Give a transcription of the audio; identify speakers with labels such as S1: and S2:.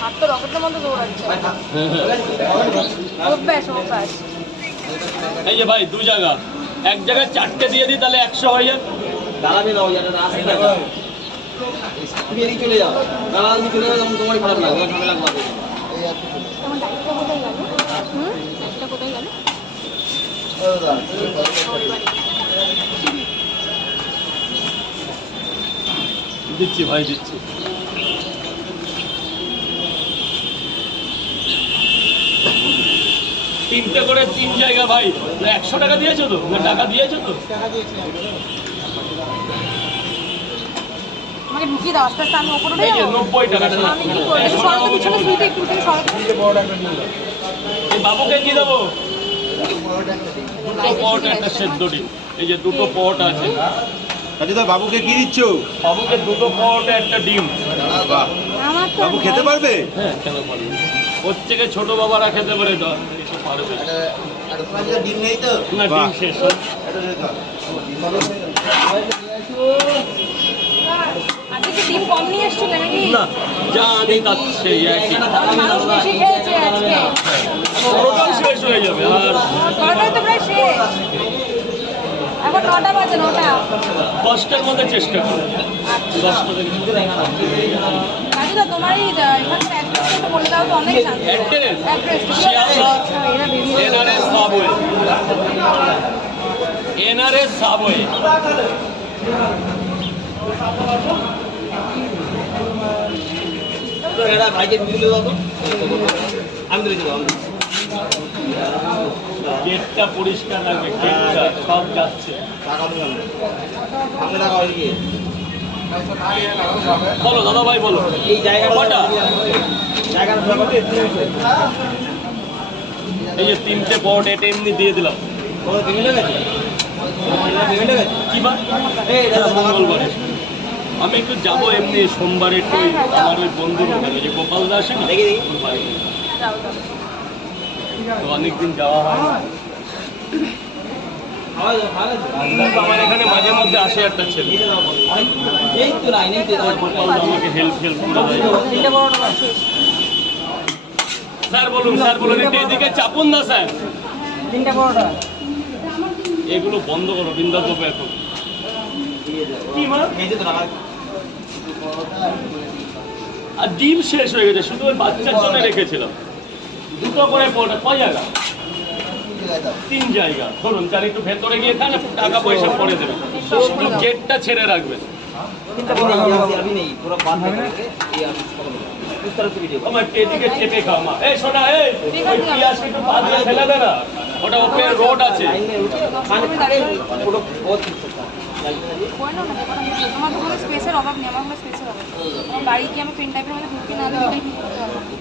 S1: হাত তো রকেটের মতো দৌড়াচ্ছে। অভ্যাস অভ্যাস।
S2: এই যে ভাই দু জায়গা। এক জায়গায় চারটে দিয়ে দিই তাহলে একশো হয়ে যাবে
S3: দাঁড়াবে না ওই জায়গাটা আসবে না তুমি এদিকে চলে যাও। দাঁড়াল তুমি চলে যাও তখন খারাপ লাগবে তোমার ঝামেলা করবে
S1: কোথায় গেল? কোথায় গেল?
S2: দিচ্ছি ভাই দিচ্ছি। তিনটে করে তিন জায়গা ভাই। একশো টাকা দিয়েছ তো? টাকা দিয়েছ তো?
S1: আমাকে ঢুকিয়ে দাও আস্তে আস্তে আমি ওপরে উঠে যাব।
S2: নব্বই
S1: আমি কি করব পিছনে একটু
S2: বাবুকে কি দেবো? দুটো পট একটা সেদ্ধ ডিম। এই যে দুটো পট আছে।
S4: রাজুদা বাবুকে কি দিচ্ছ?
S2: বাবুকে দুটো পট একটা ডিম।
S4: বাহ।
S1: আমার তো
S4: বাবু খেতে পারবে?
S2: হ্যাঁ কেন পারবে। ওর থেকে ছোট বাবারা খেতে পারে তো কিছু পারবে
S3: ডিম নেই তো?
S2: না ডিম শেষ। হোক।
S1: আজকে কি ডিম কম নিয়ে এসেছিলে নাকি?
S2: না যা আনি তার সেই একই।
S1: মানুষ বেশি খেয়েছে আজকে।
S2: পুরোটাই শেষ হয়ে যাবে আর
S1: নটায় তো প্রায় শেষ।
S2: দশটার মধ্যে চেষ্টা করো। দশটা থেকে এনআরএস সাবওয়ে। NRS subway.
S3: ভাইকে দিলে দাও তো। আমি দিলে দেবো আমি।
S2: গেটটা পরিষ্কার রাখবে গেটটা সব যাচ্ছে। বলো দাদা ভাই বলো।
S3: এই জায়গাটা
S2: এই যে তিনটে বট এটা এমনি দিয়ে দিলাম।
S3: হয়ে হয়ে
S2: কি বার
S3: দাদা
S2: মঙ্গলবারে। আমি একটু যাব এমনি সোমবারে একটু ওই আমার ওই বন্ধুর ওখানে যে গোপাল দাস না? তো অনেকদিন যাওয়া হয় না।
S3: খাওয়া যাও খাওয়া যাচ্ছে
S2: কিন্তু আমার এখানে মাঝে মধ্যে আসে একটা ছেলে।
S3: এই তো নাই নেই তো
S2: গোপাল দা আমাকে হেল্প হেল্প করে দেয়।
S3: তিনটে বড় না
S2: স্যার বলুন স্যার বলুন একটু এদিকে চাপুন না স্যার।
S3: তিনটে বড়টা
S2: এগুলো বন্ধ করো বিন্দাস দেবো এখন। আর ডিম শেষ হয়ে গেছে শুধু ওই বাচ্চার জন্য রেখেছিলাম। দুটো করে পড়ে কয় জায়গা? তিন জায়গা। ধরুন তার একটু ভেতরে গিয়ে খান টাকা পয়সা পরে দেবে শুধু গেটটা ছেড়ে রাখবেন। আমার শোনা ফেলে ওটা রোড আছে।
S1: বাড়ি কি আমি পেন টাইপের মধ্যে ঢুকে না